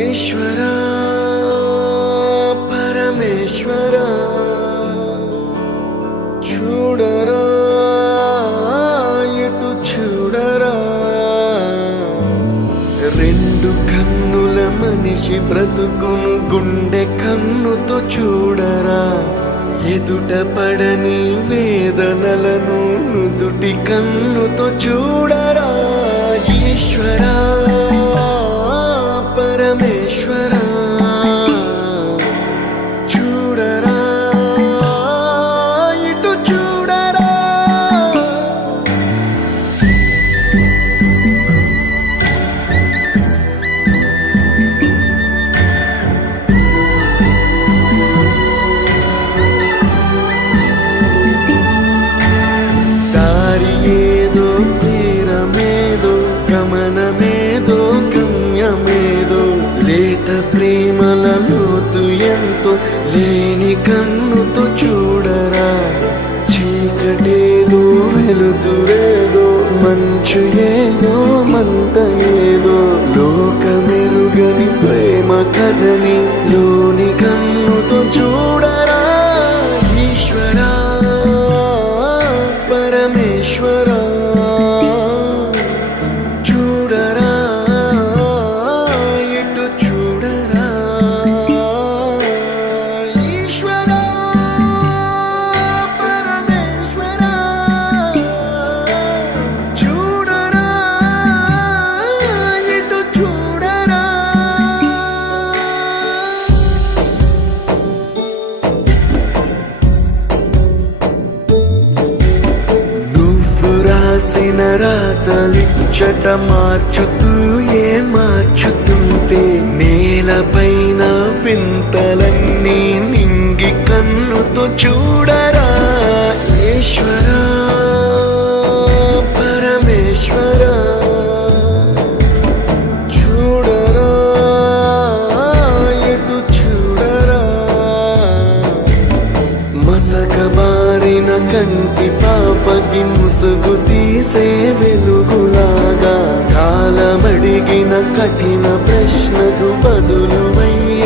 ఈశ్వరా పరమేశ్వరా చూడరా ఎటు చూడరా రెండు కన్నుల మనిషి బ్రతుకును గుండె కన్నుతో చూడరా ఎదుట పడని వేదనలను నుదుటి కన్నుతో చూడరా ఈశ్వరా పరమేశ్వరా చూడరా ఇటు చూడరా దారి ఏదో తీరమేదో గమనమేదో గమ్యమేదో లేత ప్రేమల లోతు ఎంతో లేని కన్నుతో చూడరా చీకటేదో వెలుతురేదో మంచు ఏదో మంట ఏదో లోకమెరుగని ప్రేమ కథని లోని కన్నుతో చూడరా ఈశ్వరా పరమేశ్వరా చూడరా ఎటు చూడరా ఈశ్వరా పరమేశ్వరా చూడరా ఎటు చూడరా రాసిన రాతలిచ్చట మార్చుతూ మార్చుతుంటే నేలపైన వింతలన్నీ నింగి కన్నుతో చూడరా ఈశ్వరా పరమేశ్వరా చూడరా ఎటు చూడరా మసకబారిన కంటి పాపకి ముసుగు తీసే వెలుగులాగా కాలమడిగిన కఠిన ప్రశ్నకు బదులు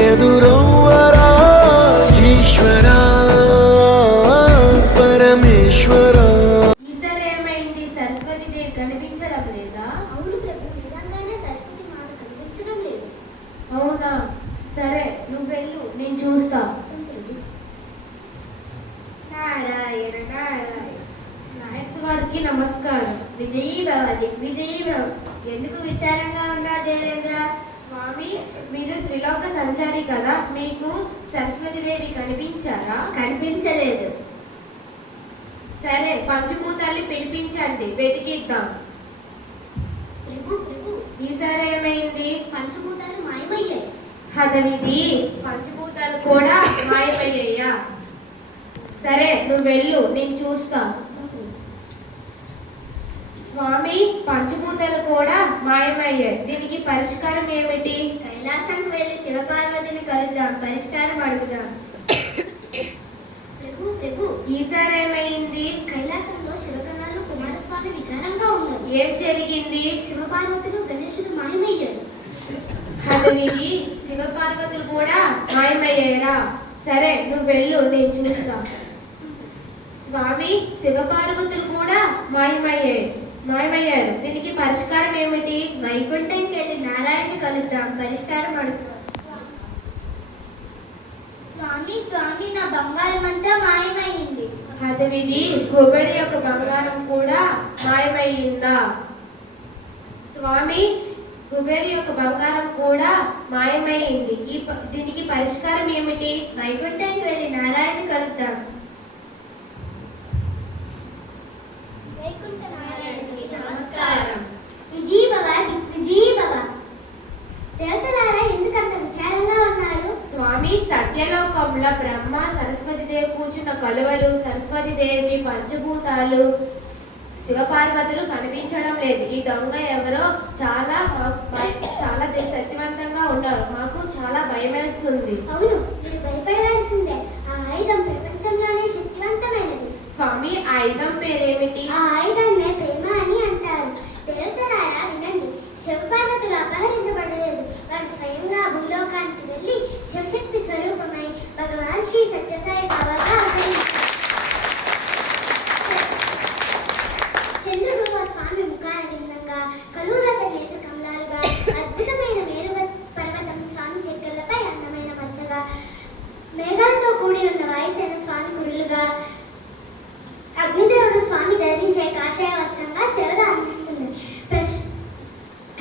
ఎదురవ్వరా ఈశ్వరా పరమేశ్వరా ఈసారేమైంది? సరస్వతి దేవి కనిపించడం లేదా? అవును ప్రభు, నిజంగానే సరస్వతి మాత కనిపించడం లేదు. అవునా? సరే, నువ్వు వెళ్ళు, నేను చూస్తా. నారాయణ నారాయణ. నాయక్ వారికి నమస్కారం. విజయీ భవ దిగ్విజయీ భవ. ఎందుకు విచారంగా ఉన్నా దేవేంద్ర? స్వామి, మీరు త్రిలోక సంచారి కదా, మీకు సరస్వతి దేవి కనిపించారా? కనిపించలేదు. సరే, పంచభూతాల్ని పిలిపించండి, వెతికిద్దాం. ప్రభు ప్రభు, ఈసారి ఏమైంది? పంచభూతాలు మాయమయ్యాయి. అదనిది, పంచభూతాలు కూడా మాయమయ్యాయా? సరే, నువ్వు వెళ్ళు, నేను చూస్తా. స్వామి, పంచభూతాలు కూడా మాయమయ్యాయి, దీనికి పరిష్కారం ఏమిటి? కైలాసానికి వెళ్ళి శివపార్వతిని కలుద్దాం, పరిష్కారం అడుగుదాం. ప్రభు ప్రభు, ఈసారి ఏమైంది? కైలాసంలో శివగణాలు కుమారస్వామి విచారంగా ఉన్నారు. ఏం జరిగింది? శివపార్వతులు గణేశుడు మాయమయ్యారు. అదనిది, శివపార్వతులు కూడా మాయమయ్యారా? సరే, నువ్వు వెళ్ళు, నేను చూస్తా. స్వామి, శివపార్వతులు కూడా మాయమయ్యారు, దీనికి పరిష్కారం ఏమిటి? వైకుంఠంకి వెళ్ళి నారాయణని కలుద్దాం, పరిష్కారం అడుగుదాం. స్వామి స్వామి, నా బంగారం అంతా మాయమైంది. అదవిది, కుబేరుడి యొక్క బంగారం కూడా మాయమయ్యిందా? స్వామి, కుబేరుడి యొక్క బంగారం కూడా మాయమైంది, దీనికి పరిష్కారం ఏమిటి? వైకుంఠంకి వెళ్ళి నారాయణని కలుద్దాం. నమస్కారం. విజయభవ దిగ్విజయభవ. దేవతలారా, ఎందుకంత విచారంగా ఉన్నారు? స్వామి, సత్యలోకంలో బ్రహ్మ సరస్వతి దేవి కూర్చున్న కలువలు, సరస్వతి దేవి పంచభూతాలు, శివపార్వతులు కనిపించడం లేదు. ఈ దొంగ ఎవరో చాలా శక్తివంతంగా ఉన్నారు, మాకు చాలా భయం వేస్తుంది. అవును, మీరు భయపడవలసిందే. ఆ ఆయుధం ప్రపంచంలోనే శక్తివంతమైనది. స్వామి, ఆయుధం పేరేమిటి? ఆ ఆయుధాన్నే ప్రేమ అని అంటారు. దేవతలారా వినండి, శివపార్వతులు అపహరించబడలేదు, వారు స్వయంగా సత్యసాయి బాబాగా అవతరించారు. చంద్రుడు ఆ స్వామి ముఖారవిందంగా, కలువులత నేత్ర కమలాలుగా, అద్భుతమైన మేరు పర్వతం స్వామి చెక్కలపై అందమైన మచ్చగా, మేఘాలతో కూడి ఉన్న వాయుసేన స్వామి కురులుగా, అగ్నిదేవుడు స్వామి ధరించే కాషాయ వస్త్రంగా సేవలు అందిస్తుంది.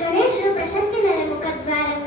గణేశుడు ప్రశాంతి నెల ముఖద్వారంగా,